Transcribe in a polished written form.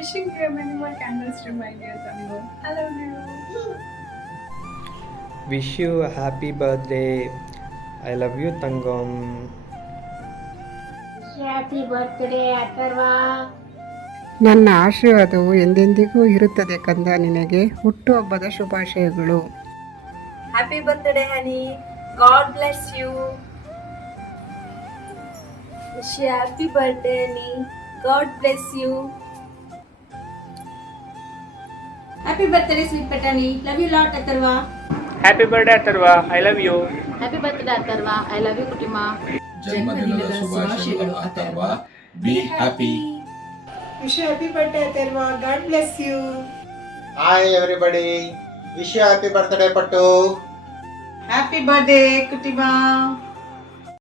Wishing you many more candles to my dear Tango. I love you. Wish you a happy birthday. I love you, Tangam. Happy birthday Atharva. ನನ್ನ ಆಶೀರ್ವಾದವು ಎಂದೆಂದಿಗೂ ಇರುತ್ತದೆ ಕಂದ. ನಿನಗೆ ಹುಟ್ಟುಹಬ್ಬದ ಶುಭಾಶಯಗಳು. Happy birthday, honey. God bless you. Wish you happy birthday, honey. God bless you. Happy birthday sweet ಪಟಾಣಿ. Love you lot Atharva. Happy birthday, Atharva. I love you. Happy birthday Atharva. I love you ಕುಟುಂಬ. ಜನ್ಮದಿನದ ಶುಭಾಶಯಗಳು Atharva. Be happy. Wish you happy birthday Atharva. God bless you. Hi everybody. Wish you happy birthday Pattu. Happy birthday ಕುಟುಂಬ.